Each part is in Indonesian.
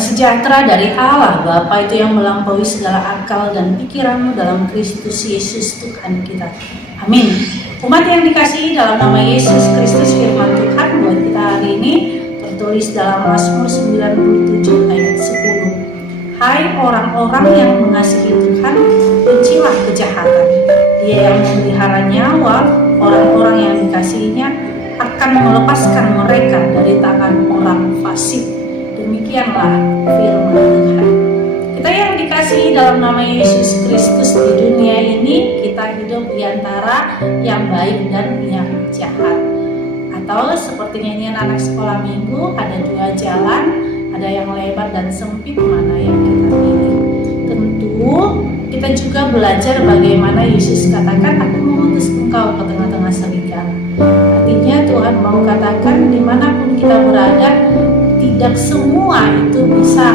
sejahtera dari Allah Bapa itu yang melampaui segala akal dan pikiranmu dalam Kristus Yesus Tuhan kita. Amin. Umat yang dikasihi dalam nama Yesus Kristus, firman Tuhan buat kita hari ini tertulis dalam Mazmur 97 ayat 10. Hai orang-orang yang mengasihi Tuhan, bencilah kejahatan. Dia yang memelihara nyawa orang-orang yang dikasihinya akan melepaskan mereka dari tangan orang fasik. Demikianlah firman Tuhan. Kita yang dikasihi dalam nama Yesus Kristus, di dunia ini kita hidup di antara yang baik dan yang jahat. Atau seperti nyanyian anak sekolah minggu, ada dua jalan, ada yang lebar dan sempit, mana yang kita pilih. Tentu kita juga belajar bagaimana Yesus katakan, aku mengutus engkau ke tengah-tengah serigala. Artinya Tuhan mau katakan dimanapun kita berada, tidak semua itu bisa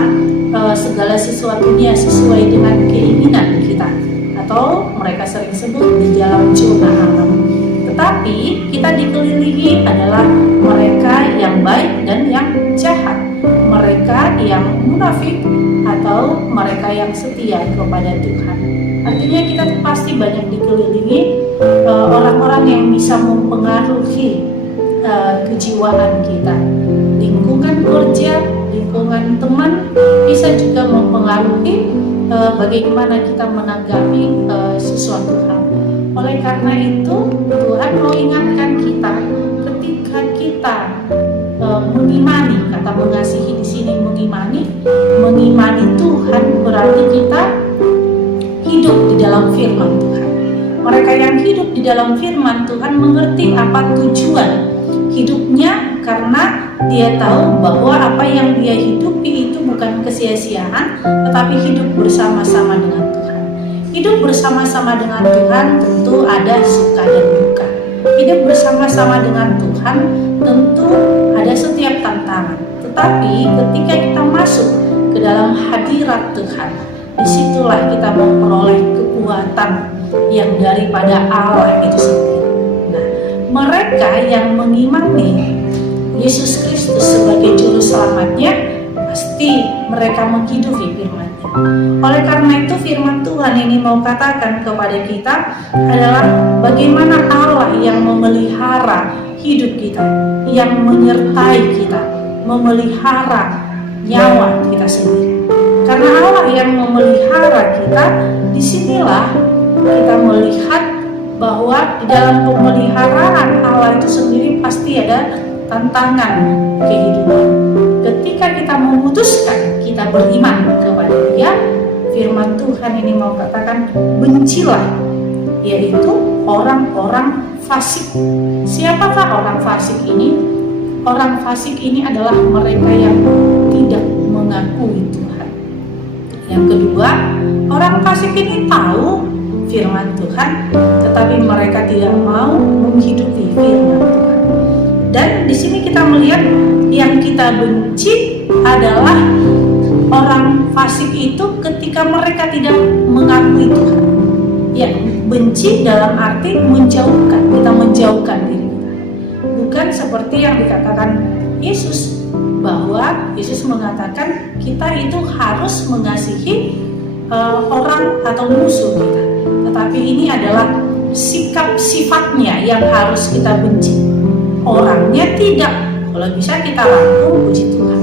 segala sesuatunya sesuai dengan keinginan kita, atau mereka sering sebut di dalam zona alam. Tetapi kita dikelilingi adalah mereka yang baik dan yang jahat, mereka yang munafik atau mereka yang setia kepada Tuhan. Artinya kita pasti banyak dikelilingi orang-orang yang bisa mempengaruhi kejiwaan kita. Lingkungan kerja, lingkungan teman bisa juga mempengaruhi bagaimana kita menanggapi sesuatu hal. Oleh karena itu Tuhan mau ingatkan kita, ketika kita mengimani, kata mengasihi di sini mengimani Tuhan berarti kita hidup di dalam firman Tuhan. Mereka yang hidup di dalam firman Tuhan mengerti apa tujuan hidupnya, karena dia tahu bahwa apa yang dia hidupi itu bukan kesia-siaan, tetapi hidup bersama-sama dengan Tuhan. Hidup bersama-sama dengan Tuhan tentu ada suka dan duka. Hidup bersama-sama dengan Tuhan tentu ada setiap tantangan. Tetapi ketika kita masuk ke dalam hadirat Tuhan, disitulah kita memperoleh kekuatan yang daripada Allah itu sendiri. Nah, mereka yang mengimani Yesus Kristus sebagai juru selamatnya, pasti mereka menghidupi firman-Nya. Oleh karena itu firman Tuhan ini mau katakan kepada kita adalah bagaimana Allah yang memelihara hidup kita, yang menyertai kita, memelihara nyawa kita sendiri. Karena Allah yang memelihara kita, disinilah kita melihat bahwa di dalam pemeliharaan Allah itu sendiri pasti ada tantangan kehidupan. Ketika kita memutuskan kita beriman kepada Dia, firman Tuhan ini mau katakan bencilah, yaitu orang-orang fasik. Siapakah orang fasik ini? Orang fasik ini adalah mereka yang tidak mengakui Tuhan. Yang kedua, orang fasik ini tahu firman Tuhan, tetapi mereka tidak mau menghidupi firman Tuhan. Dan di sini kita melihat yang kita benci adalah orang fasik itu ketika mereka tidak mengakui Tuhan. Ya, benci dalam arti menjauhkan, kita menjauhkan diri kita. Bukan seperti yang dikatakan Yesus, bahwa Yesus mengatakan kita itu harus mengasihi orang atau musuh kita. Tetapi ini adalah sikap sifatnya yang harus kita benci. Orangnya tidak. Kalau bisa kita rangkul, puji Tuhan,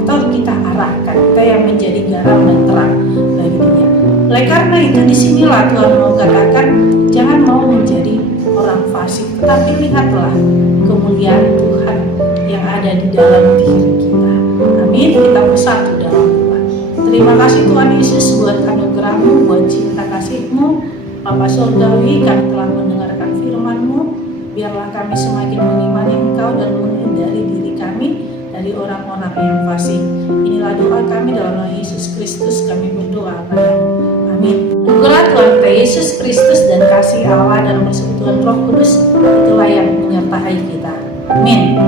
atau kita arahkan, kita yang menjadi garam dan terang bagi Dia. Oleh karena itu disinilah Tuhan mau katakan, jangan mau menjadi orang fasik, tetapi lihatlah kemuliaan Tuhan yang ada di dalam diri kita. Amin. Kita bersatu dalam Tuhan. Terima kasih Tuhan Yesus buat anugerah-Mu, buat cinta kasih-Mu. Bapa Surgawi, kami telah mendengarkan firman-Mu. Biarlah kami semakin mengimani Engkau dan menghindari diri kami dari orang-orang yang fasik. Inilah doa kami dalam nama Yesus Kristus, kami berdoa padamu. Amin. Anugerah Tuhan kita Yesus Kristus dan kasih Allah dan persekutuan Roh Kudus itulah yang menyertai kita. Amin.